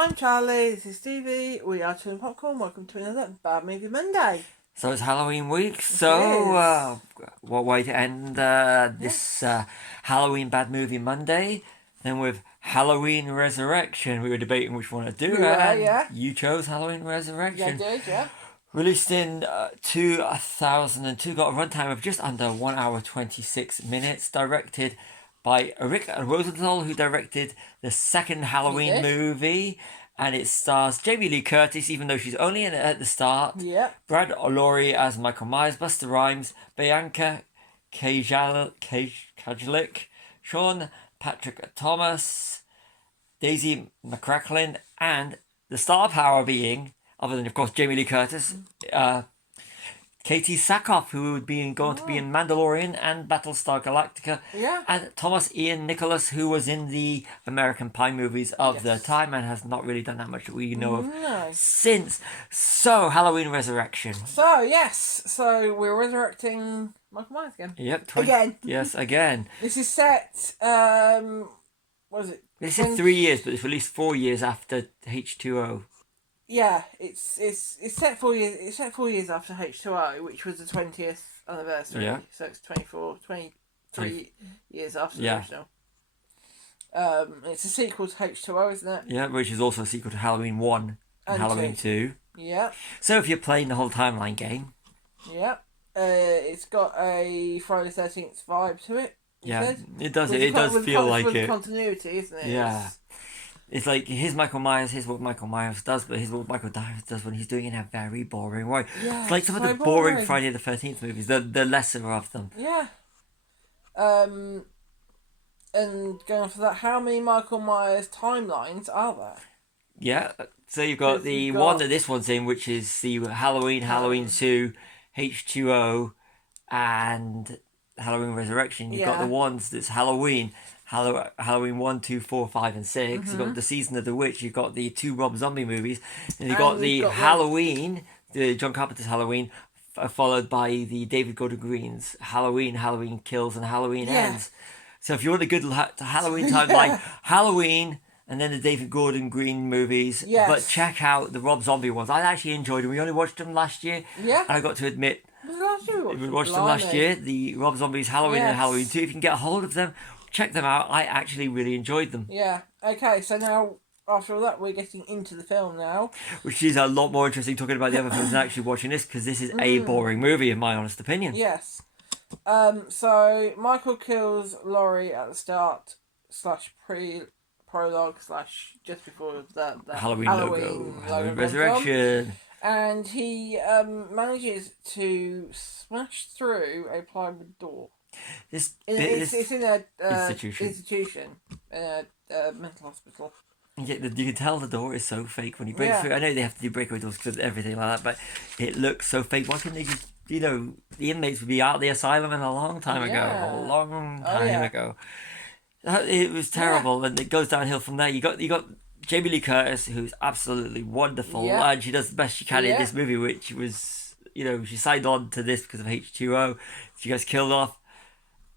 I'm Charlie, this is Stevie, we are Chewing Popcorn, welcome to another Bad Movie Monday. So it's Halloween week, It so what way to end this Halloween Bad Movie Monday? Then with Halloween Resurrection, we were debating which one to do, you chose Halloween Resurrection. Yeah, I did, yeah. Released in 2002, got a runtime of just under 1 hour 26 minutes, directed by Rick Rosenthal, who directed the second Halloween movie. And it stars Jamie Lee Curtis, even though she's only in it at the start. Yeah. Brad Laurie as Michael Myers, Busta Rhymes, Bianca Kajlik, Sean Patrick Thomas, Daisy McCracklin, and the star power being, other than of course Jamie Lee Curtis, Katie Sackhoff, who would be going to be in Mandalorian and Battlestar Galactica, and Thomas Ian Nicholas, who was in the American Pie movies of the time and has not really done that much that we know of since. So, Halloween Resurrection. So we're resurrecting Michael Myers again. Yep. Again. Yes, again. This is set, what is it? They said 3 years, but it's released 4 years after H2O. Yeah, it's set 4 years. It's set 4 years after H2O, which was the 20th anniversary. Yeah. So it's 23 years after Yeah. the original. It's a sequel to H2O, isn't it? Yeah, which is also a sequel to Halloween 1 and Halloween 2. Yeah. So if you're playing the whole timeline game. Yeah. It's got a Friday the 13th vibe to it. Yeah, it does. It does feel like it. Continuity, isn't it? Yeah. It's like, here's Michael Myers, here's what Michael Myers does, but here's what Michael Myers does when he's doing it in a very boring way. Yeah, it's like some of the boring Friday the 13th movies, the lesser of them. Yeah. And going for that, how many Michael Myers timelines are there? Yeah, so you've got one that this one's in, which is the Halloween 2, H2O, and Halloween Resurrection. You've got the ones that's Halloween 1, 2, 4, 5, and 6. You've got the Season of the Witch. You've got the 2 Rob Zombie movies. And you've got the Halloween, the John Carpenter's Halloween, followed by the David Gordon Green's Halloween Kills, and Halloween Ends. So if you want a good Halloween timeline, Halloween, and then the David Gordon Green movies. Yes. But check out the Rob Zombie ones. I actually enjoyed them. We only watched them last year. Yeah. And I got to admit, we watched them last year. The Rob Zombie's Halloween and Halloween 2. If you can get a hold of them, check them out. I actually really enjoyed them. Yeah. Okay, so now, after all that, we're getting into the film now. Which is a lot more interesting talking about the other films than actually watching this, because this is a boring movie, in my honest opinion. Yes. So, Michael kills Laurie at the start, /prologue, / just before the Halloween logo. Halloween Resurrection. And he manages to smash through a plywood door. It's in a institution, in a mental hospital. Yeah, you can tell the door is so fake when you break through. I know they have to do breakaway doors because of everything like that, but it looks so fake. Why couldn't they just, the inmates would be out of the asylum in a long time ago. A long time ago. It was terrible, and it goes downhill from there. You got Jamie Lee Curtis, who's absolutely wonderful, and she does the best she can in this movie, which was, she signed on to this because of H2O. She gets killed off.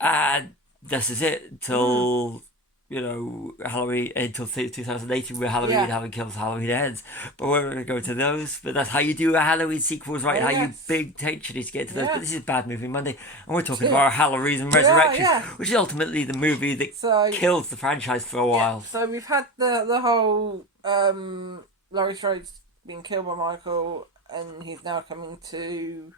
And this is it until, Halloween, until 2018, where Halloween kills, Halloween Ends. But we're going to go to those. But that's how you do a Halloween sequels, right? You big tension is to get to those. But this is Bad Movie Monday. And we're talking about Halloween Resurrection, which is ultimately the movie that kills the franchise for a while. So we've had the whole Laurie Strode's being killed by Michael, and he's now coming to...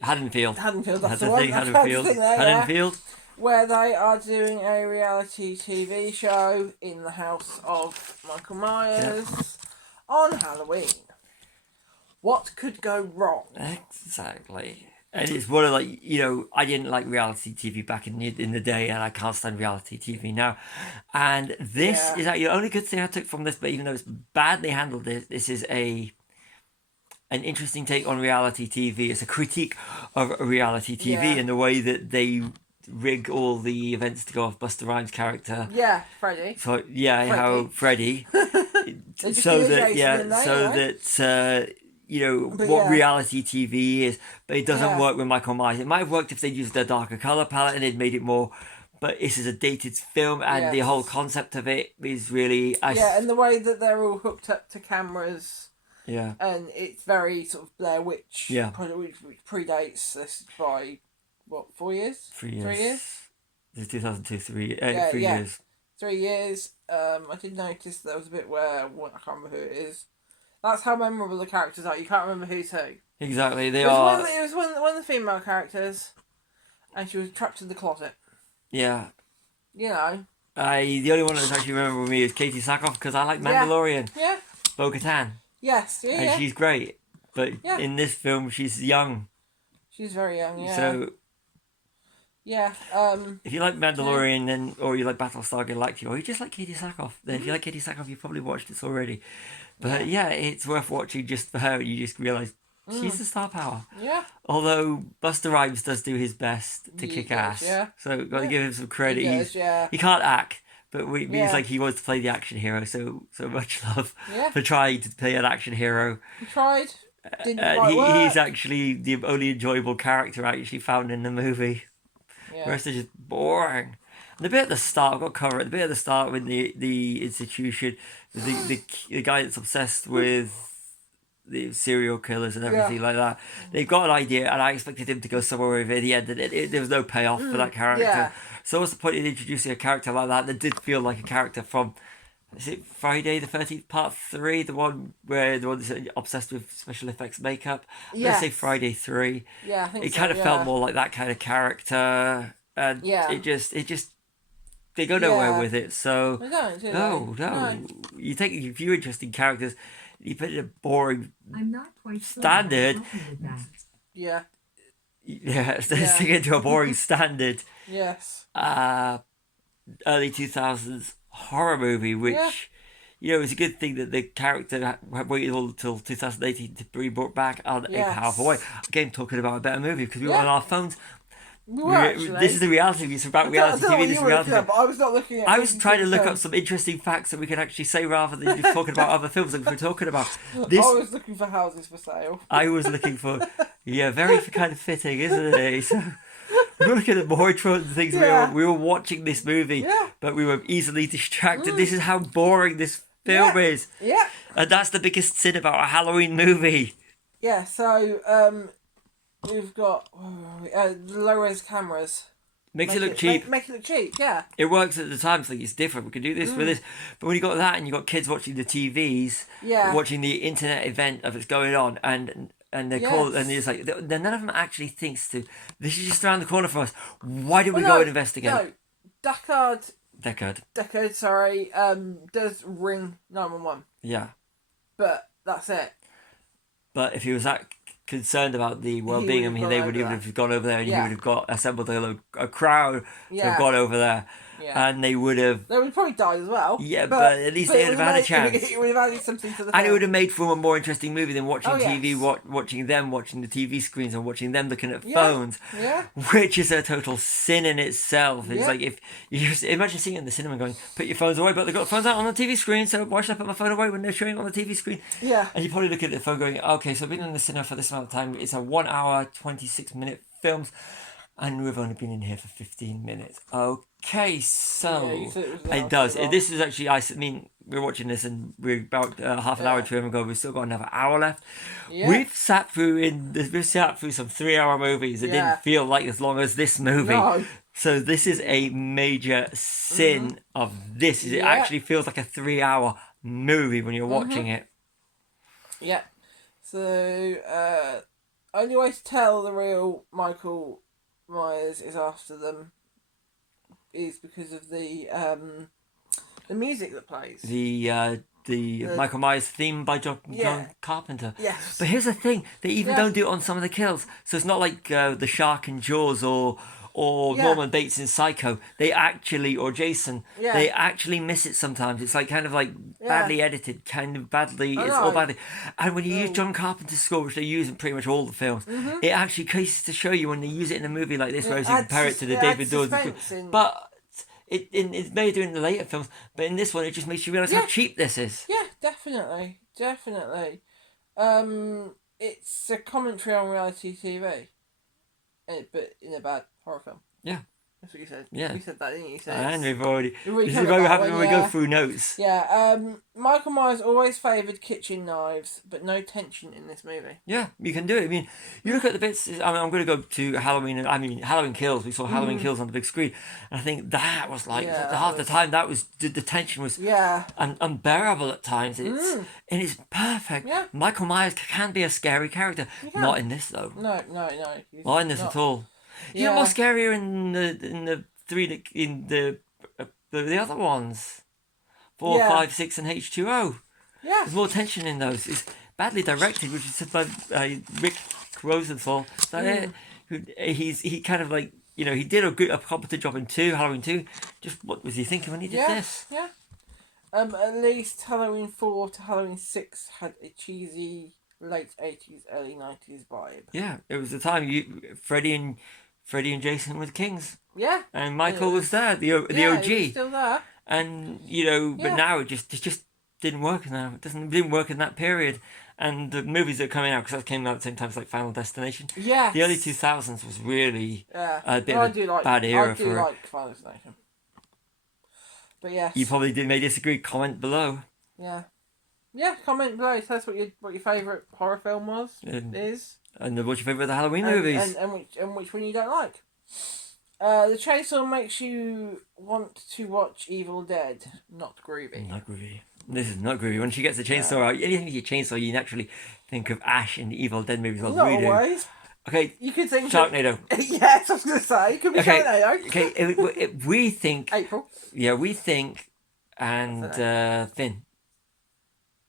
Haddonfield. That's the one. Haddonfield. Where they are doing a reality TV show in the house of Michael Myers on Halloween. What could go wrong? Exactly. And it's one of I didn't like reality TV back in the day, and I can't stand reality TV now. And this is the only good thing I took from this, but even though it's badly handled, this is an interesting take on reality TV. It's a critique of reality TV in the way that they rig all the events to go off Busta Rhymes' character. Yeah, Freddy. So how Freddy. What reality TV is, but it doesn't work with Michael Myers. It might have worked if they used a darker color palette and it made it more but this is a dated film, and the whole concept of it is really... and the way that they're all hooked up to cameras. Yeah. And it's very sort of Blair Witch. Yeah. Which predates this by, 4 years? 3 years. 3 years? This is 2002, 3 years. 3 years. I did notice there was a bit where, I can't remember who it is. That's how memorable the characters are. You can't remember who's who. Exactly, It was one of the female characters, and she was trapped in the closet. Yeah. You know. The only one that's actually memorable with me is Katie Sackhoff, because I like Mandalorian. Yeah. Bo-Katan. Yes, and she's great, but in this film she's young. She's very young, yeah. So, yeah. If you like Mandalorian, then or you like Battlestar Galactica, or you just like Katie Sackhoff, then if you like Katie Sackhoff, you've probably watched this already. But it's worth watching just for her. You just realise she's the star power. Yeah. Although Busta Rhymes does do his best to kick ass. Yeah. So got to give him some credit. He can't act. But it means like he wants to play the action hero, so much love for trying to play an action hero. He tried. Didn't quite work. He's actually the only enjoyable character I actually found in the movie. Yeah. The rest is just boring. And the bit at the start, I've got to cover it. The bit at the start with the institution, the guy that's obsessed with the serial killers and everything like that. They've got an idea, and I expected him to go somewhere with it. At the end, there was no payoff for that character. Yeah. So what's the point in introducing a character like that did feel like a character from, is it Friday the 13th Part 3? The one where the one's obsessed with special effects makeup? Let's say Friday 3. Yeah, I think it kind of felt more like that kind of character. And it just they go nowhere with it. So they don't, do no. You take a few interesting characters, you put in a boring standard. Yeah. Yeah, stick it to a boring standard. Yes. Early 2000s horror movie, which it's a good thing that the character waited until 2018 to be brought back on a powerful way. Again, talking about a better movie because we were on our phones. This is the reality. It's about reality TV. This is reality. I was not looking at. I was trying to look up some interesting facts that we could actually say rather than just talking about other films that we're talking about. I was looking for houses for sale. I was looking for very kind of fitting, isn't it? So we were looking at more important things. We were watching this movie, but we were easily distracted. This is how boring this film is. Yeah. And that's the biggest sin about a Halloween movie. Yeah. So we've got low-res cameras. Makes it look cheap. Make it look cheap, yeah. It works at the time, so it's different. We can do this with this. But when you got that and you got kids watching the TVs, watching the internet event of it's going on, and they call and it's like none of them actually thinks to. This is just around the corner for us. Why don't we go and investigate? No, Deckard. Sorry, does ring 911. Yeah. But that's it. But if he was that concerned about the well-being, they would even have gone over there, and he would have assembled a crowd to have gone over there. Yeah. And they would have... They would probably died as well. Yeah, but at least they would have had a chance. It would have added something to the film. And it would have made for a more interesting movie than watching TV, watching the TV screens and watching them looking at phones. Yeah. Which is a total sin in itself. It's like if you just imagine seeing it in the cinema going, put your phones away, but they've got phones out on the TV screen, so why should I put my phone away when they're showing it on the TV screen? Yeah. And you probably look at the phone going, okay, so I've been in the cinema for this amount of time. It's a 1 hour, 26-minute film. And we've only been in here for 15 minutes. Okay, so it does. This is actually, we're watching this and we're about half an hour to him ago. We've still got another hour left. Yeah. We've sat through some 3-hour movies. It didn't feel like as long as this movie. No. So this is a major sin of this. It actually feels like a 3-hour movie when you're watching it. Yeah. So only way to tell the real Michael Myers is after them is because of the music that plays. The Michael Myers theme by John Carpenter. Yes. But here's the thing: they even don't do it on some of the kills. So it's not like the shark in Jaws or Norman Bates in Psycho. They actually, or Jason, they actually miss it sometimes. It's like kind of like badly edited, kind of badly. It's all badly. And when you use John Carpenter's score, which they use in pretty much all the films, it actually cases to show you when they use it in a movie like this, whereas you compare it to the David Dawes. But it's made in the later films. But in this one, it just makes you realise how cheap this is. Yeah, definitely. It's a commentary on reality TV, but in a bad horror film. Yeah. That's what you said. Yeah. We said that, didn't you? And we've already. This is what happens when we go through notes. Yeah. Michael Myers always favoured kitchen knives, but no tension in this movie. Yeah, you can do it. I mean, you look at the bits. I'm going to go to Halloween. Halloween Kills. We saw Halloween Kills on the big screen, and I think that was like half the time. That was the tension was unbearable at times. It's perfect. Yeah. Michael Myers can be a scary character. Not in this though. No. Not in this at all. He's more scarier in the other ones. 4, 5, 6, and H2O. Yeah. There's more tension in those. It's badly directed, which is said by Rick Rosenthal. He kind of like, he did a competent job in Halloween 2. Just what was he thinking when he did this? Yeah. At least Halloween 4 to Halloween 6 had a cheesy late 80s, early 90s vibe. Yeah, it was the time Freddy and Jason were the kings. Yeah. And Michael was there, the OG. He was still there. And but now it just didn't work now. It didn't work in that period. And the movies that are coming out, because that came out at the same time as like Final Destination. Yeah. The early 2000s was really a bit of a bad era for it. I do like Final Destination. But yes. You probably may disagree. Comment below. Yeah. Yeah, comment below. Tell us what your favourite horror film is. And what's your favourite of the Halloween movies. And which one you don't like. The chainsaw makes you want to watch Evil Dead. Not groovy. Not groovy. This is not groovy. When she gets the chainsaw out, anything with your chainsaw, you naturally think of Ash in the Evil Dead movies. Not always. Okay. You could think Sharknado. Yes, I was going to say. It could be Sharknado. Okay. We think. April. Yeah, we think, and Finn.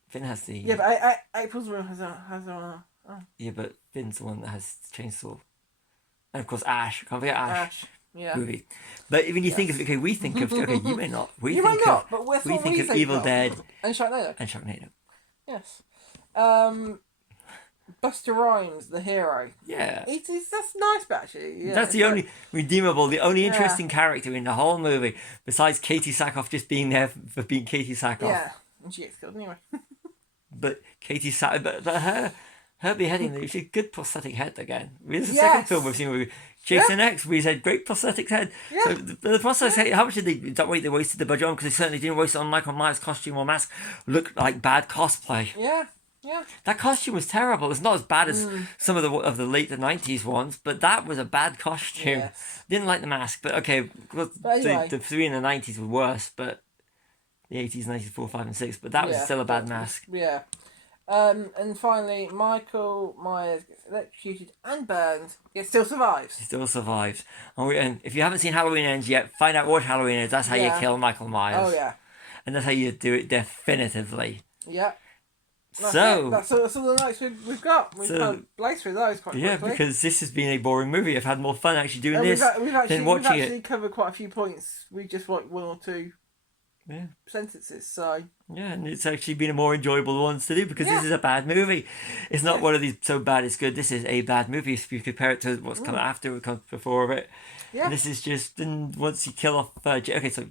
Finn has the. Yeah, but April's room has a. Oh. Yeah, but Finn's the one that has the chainsaw, and of course Ash. Can't forget Ash. Yeah. Movie. But when you think of we think of you may not. You may not, but we think of Evil Dead and Sharknado. Yes. Buster Rhymes, the hero. Yeah. That's nice, but actually. Yeah, that's the only redeemable, the only interesting character in the whole movie, besides Katie Sackhoff just being there for being Katie Sackhoff. Yeah, and she gets killed anyway. But Katie Sackhoff, but her beheading, she's a good prosthetic head again. This is the second film we've seen with Jason X, we said great prosthetic head. Yeah. So the prosthetic head, how much did they wasted the budget on? Because they certainly didn't waste it on Michael Myers' costume or mask. Looked like bad cosplay. Yeah. That costume was terrible. It's not as bad as some of the late 90s ones, but that was a bad costume. Yes. Didn't like the mask, but okay. But anyway. The 3 in the 90s were worse, but the 80s, 90s, 4, 5, and 6. But that was still a bad mask. Yeah. And finally, Michael Myers gets electrocuted and burned, yet still survives. He still survives. And if you haven't seen Halloween Ends yet, find out what Halloween is. That's how you kill Michael Myers. Oh, yeah. And that's how you do it definitively. Yeah. That's all the nights we've got. We've kind of blazed through those quite quickly. Yeah, because this has been a boring movie. I've had more fun actually doing this than watching it. We've actually covered quite a few points. We just like 1 or 2 sentences, so... Yeah, and it's actually been a more enjoyable one to do because this is a bad movie. It's not one of these so bad it's good. This is a bad movie if you compare it to what's come after, what comes before it. Yeah. And this is just, and once you kill off... so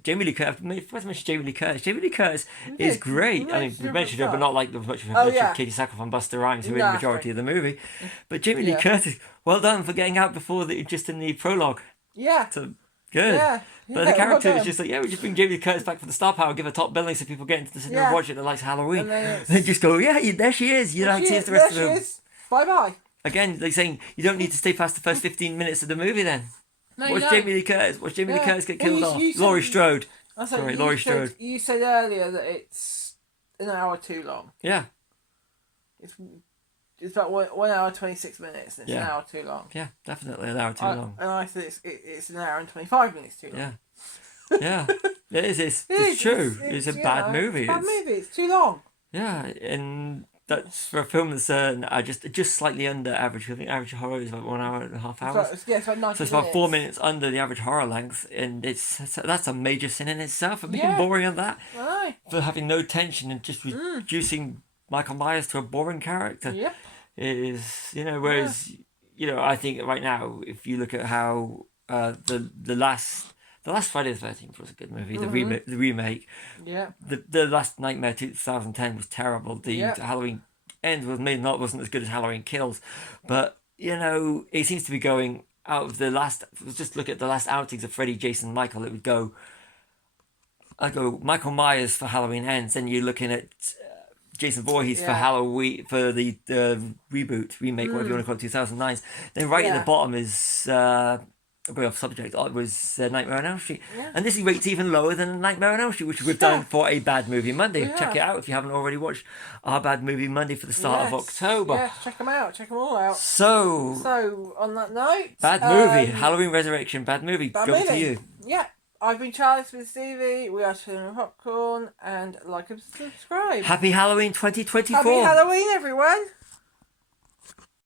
Jamie Lee Curtis, I first mentioned Jamie Lee Curtis. Jamie Lee Curtis is great. I mean, we mentioned her, but not like as much as Katie Sackhoff and Buster Rhymes, who are the majority of the movie. But Jamie Lee Curtis, well done for getting out before just in the prologue. Yeah. So, good. Yeah. But the character is just like, we just bring Jamie Lee Curtis back for the star power, give her top billing so people get into the cinema and watch it. They like Halloween. They just go, there she is. You don't see the rest of them. Bye-bye. Again, like saying, you don't need to stay past the first 15 minutes of the movie then. No, watch Jamie Lee Curtis. Watch Jamie Lee Curtis get killed off. Laurie Strode. Laurie Strode. You said earlier that it's an hour too long. Yeah. It's about 1 hour 26 minutes. And it's an hour too long. Yeah, definitely an hour too long. And I said it's an hour and 25 minutes too long. Yeah, it is. It's true. It's a bad movie. It's a bad movie. It's too long. Yeah, and that's for a film that's just slightly under average. I think average horror is about 1 hour and a half hours. It's about 90 so it's about 4 minutes under the average horror length, and that's a major sin in itself for being boring on that. Aye. For having no tension and just reducing Michael Myers to a boring character. Yep. Is whereas I think right now if you look at how the last Friday the 13th was a good movie. The remake. Yeah. The last Nightmare 2010 was terrible. The Halloween Ends wasn't as good as Halloween Kills, but it seems to be going out of the last, just look at the last outings of Freddy, Jason, Michael, it would go, I'd go Michael Myers for Halloween Ends, and you're looking at Jason Voorhees for Halloween, for the remake, whatever you want to call it, 2009. Then right at the bottom is, going off subject, it was Nightmare on Elm Street. Yeah. And this rates even lower than Nightmare on Elm Street, which we've done for a Bad Movie Monday. Check it out if you haven't already watched our Bad Movie Monday for the start of October. Yes, check them out. Check them all out. So on that note... Bad Movie, Halloween Resurrection, Bad Movie. Go to you. Yeah. I've been Charlie and Stevie. We are Chilling Popcorn. And like and subscribe. Happy Halloween 2024. Happy Halloween, everyone.